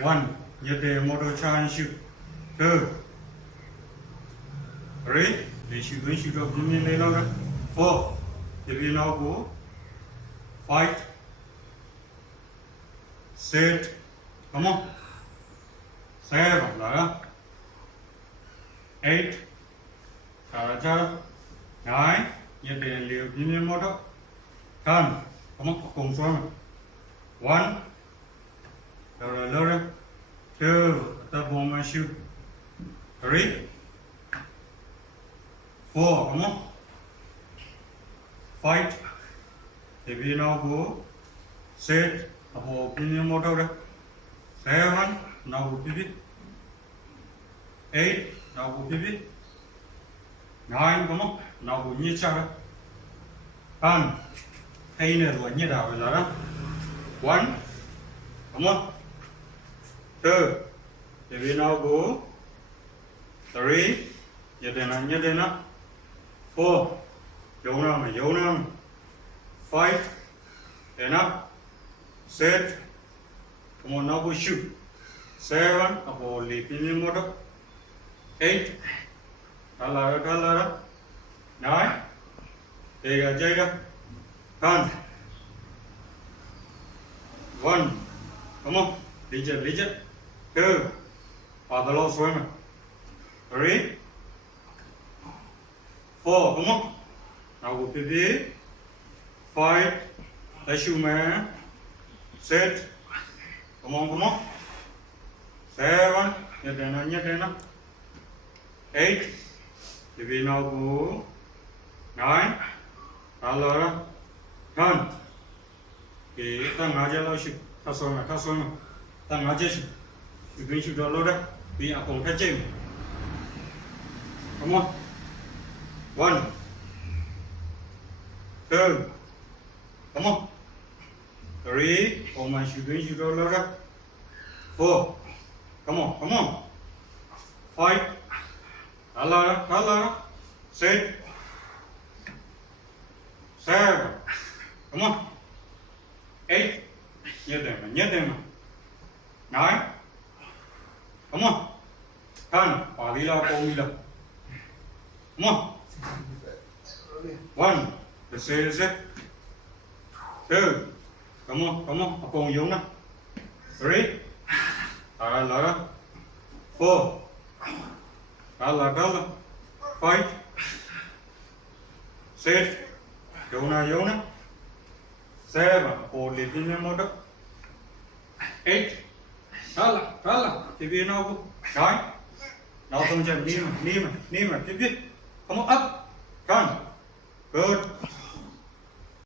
1. Get the motor charge shoot. 2. 3. They shoot when shoot up in the longer. 4. If you now go. 5. Set. Come on. 7. 8. 9. Get the live in the motor. 10. Come on. Cùng xuống. 1. Lower. 2. The bomb shoot. 3. 4. Come on. 5. If you now go. Set. Above pinion motor. 7. Now go pivot. 8. Now go pivot. 9. Come on. Now go nhích ra. 10. Hay nữa rồi nhích vào rồi đó. 1. Come on. 2. If you now go. 3. Nhích đến nó. 4. Dấu nào. 5. Enough. Set. Come on, now go shoot. 7. About leaping motor. 8. Color. 9. Take a 10. 1. Come on. Legit. 2. Father low swimmer. 3. 4. Come on. Now go pivot. 5. The shoe man. Set. Come on. 7. Nhật đến nó. 8. If we now go. 9. Color. 10. Okay, ta ngã ra lâu shoot. Ta xuống mà. Ta ngã ra shoot. If we shoot đó lâu đó. Vì à cùng thách chìm. Come on. 1. 2. Come on. 3. Oh my shoot all over. 4. Come on. 5. Color. 6. 7. Come on. 8. Nhớ dem. 9. Come on. 10. Palila. Come on. 1. The sales. 2. Come on. Upon you now. 3. Color. 4. Color. 5. 6. Yona. 7. Four living in motor. 8. Color. TV now. 9. Now không chậm. Đi mà. Tiếp. Come on up.